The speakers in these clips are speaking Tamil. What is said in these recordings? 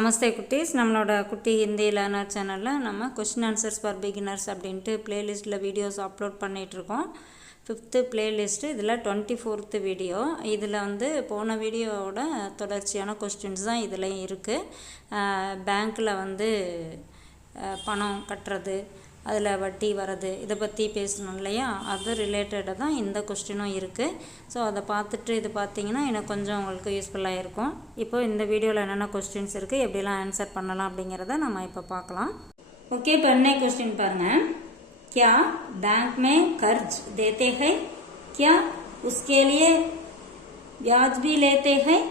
நமஸ்தே குட்டீஸ். நம்மளோட குட்டி ஹிந்தி லேர்னர் சேனலில் நம்ம கொஸ்டின் ஆன்சர்ஸ் ஃபார் பிகினர்ஸ் அப்படின்ட்டு பிளேலிஸ்ட்டில் வீடியோஸ் அப்லோட் பண்ணிகிட்ருக்கோம். 5th பிளேலிஸ்ட்டு இதில் 24th வீடியோ. இதில் போன வீடியோவோட தொடர்ச்சியான கொஸ்டின்ஸ் தான் இதுலேயும் இருக்குது. பேங்க்கில் பணம் கட்டுறது, அதில் வட்டி வர்றது, இதை பற்றி பேசணும் இல்லையா, அது ரிலேட்டடாக தான் இந்த கொஸ்டினும் இருக்குது. ஸோ அதை பார்த்துட்டு இது பார்த்தீங்கன்னா எனக்கு கொஞ்சம் உங்களுக்கு யூஸ்ஃபுல்லாக இருக்கும். இப்போது இந்த வீடியோவில் என்னென்ன கொஸ்டின்ஸ் இருக்குது, எப்படிலாம் ஆன்சர் பண்ணலாம் அப்படிங்கிறத நம்ம இப்போ பார்க்கலாம். ஓகே, இப்போ என்ன கொஸ்டின் பாருங்கள். क्या बैंक में कर्ज देते हैं? क्या उसके लिए ब्याज भी लेते हैं?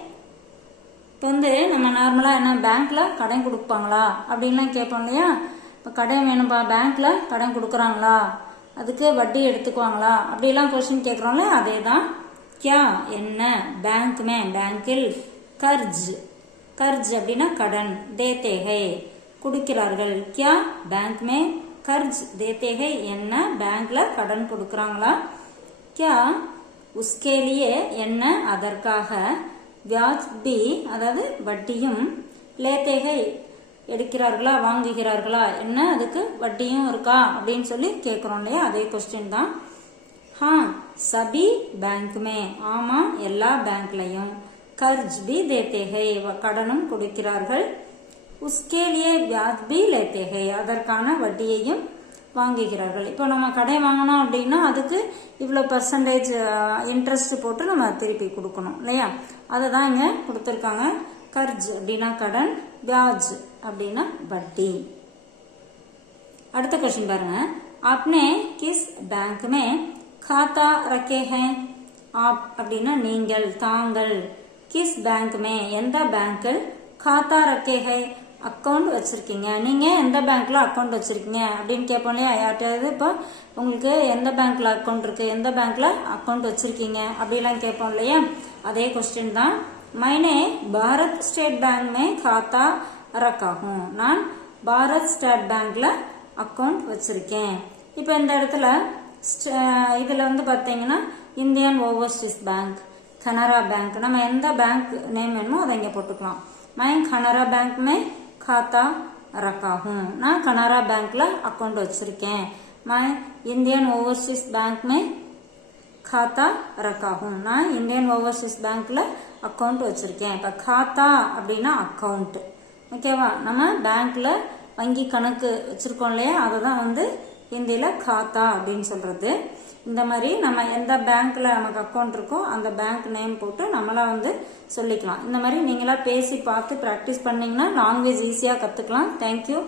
இப்போ நம்ம நார்மலாக என்ன பேங்க்கில் கடன் கொடுப்பாங்களா அப்படின்லாம் கேட்போம் இல்லையா. இப்போ கடன் வேணும்பா, பேங்க்கில் கடன் கொடுக்குறாங்களா, அதுக்கு வட்டி எடுத்துக்குவாங்களா அப்படிலாம் கொஸ்டின் கேட்குறோம்ல, அதே தான். கியா என்ன, பேங்க்மே பேங்கில், கர்ஜ் கர்ஜ் அப்படின்னா கடன், தேத்தேகை கொடுக்கிறார்கள். கியா பேங்க்மே கர்ஜ் தேத்தேகை என்ன, பேங்க்ல கடன் கொடுக்குறாங்களா. கியா உஸ்கேலியே என்ன, அதற்காக, வியாஜ் பி அதாவது வட்டியும், லேத்தேகை எடுக்கிறார்களா வாங்குகிறார்களா என்ன, அதுக்கு வட்டியும் இருக்கா அப்படின்னு சொல்லி கேட்குறோம் இல்லையா, அதே கொஸ்டின் தான். சபி பேங்க்மே ஆமா எல்லா பேங்க்லையும், கர்ஜ் பி தேத்தேகை கடனும் கொடுக்கிறார்கள், உஸ்கேலியே வியாஜ் பி லேத்தேகை அதற்கான வட்டியையும் வாங்குகிறார்கள். இப்போ நம்ம கடன் வாங்கினோம் அப்படின்னா அதுக்கு இவ்வளோ பர்சன்டேஜ் இன்ட்ரெஸ்ட் போட்டு நம்ம திருப்பி கொடுக்கணும் இல்லையா, அதை தான் இங்கே கொடுத்துருக்காங்க. கர்ஜ் அப்படின்னா கடன், வியாஜ் அப்படின்னா வட்டி. அடுத்த கொஸ்டின் பாருங்க. आपने किस बैंक में खाता रखे हैं? आप அப்படின்னா நீங்கள், தாங்கள். किस बैंक में எந்த பேங்கில், खाता रखे हैं அக்கௌண்ட் வச்சிருக்கீங்க, நீங்க எந்த பேங்க்ல அக்கௌண்ட் வச்சிருக்கீங்க அப்படின்னு கேட்போம் இல்லையா யார்கிட்டயாவது. இப்போ உங்களுக்கு எந்த பேங்க்ல அக்கௌண்ட் இருக்கு, எந்த பேங்க்ல அக்கௌண்ட் வச்சிருக்கீங்க அப்படிலாம் கேட்போம் இல்லையா, அதே கொஸ்டின் தான். मैंने भारत स्टेट बैंक में खाता रखा हूँ, நான் பாரத் ஸ்டேட் பேங்க்ல அக்கௌண்ட் வச்சிருக்கேன். இப்போ இந்த இடத்துல இதுல பாத்தீங்கன்னா Indian Overseas bank, Canara bank, நம்ம எந்த பேங்க் நேம் வேணுமோ அதை இங்க போட்டுக்கலாம். मैं கனரா பேங்க் में खाता रखा हूँ, நான் கனரா பேங்க்ல அக்கௌண்ட் வச்சிருக்கேன். मैं इंडियन ओवरसीज बैंक में खाता रखा हूँ, நான் இந்தியன் ஓவர்சீஸ் பேங்க்ல அக்கௌண்ட் வச்சிருக்கேன். இப்ப காத்தா அப்படின்னா அக்கௌண்ட், ஓகேவா. நம்ம பேங்க்ல வங்கி கணக்கு வச்சிருக்கோம் இல்லையா, அதை தான் ஹிந்தியில காத்தா அப்படின்னு சொல்றது. இந்த மாதிரி நம்ம எந்த பேங்க்ல நமக்கு அக்கௌண்ட் இருக்கோ அந்த பேங்க் நேம் போட்டு நம்மளா சொல்லிக்கலாம். இந்த மாதிரி நீங்களா பேசி பார்த்து ப்ராக்டிஸ் பண்ணீங்கன்னா லாங்குவேஜ் ஈஸியா கத்துக்கலாம். தேங்க்யூ.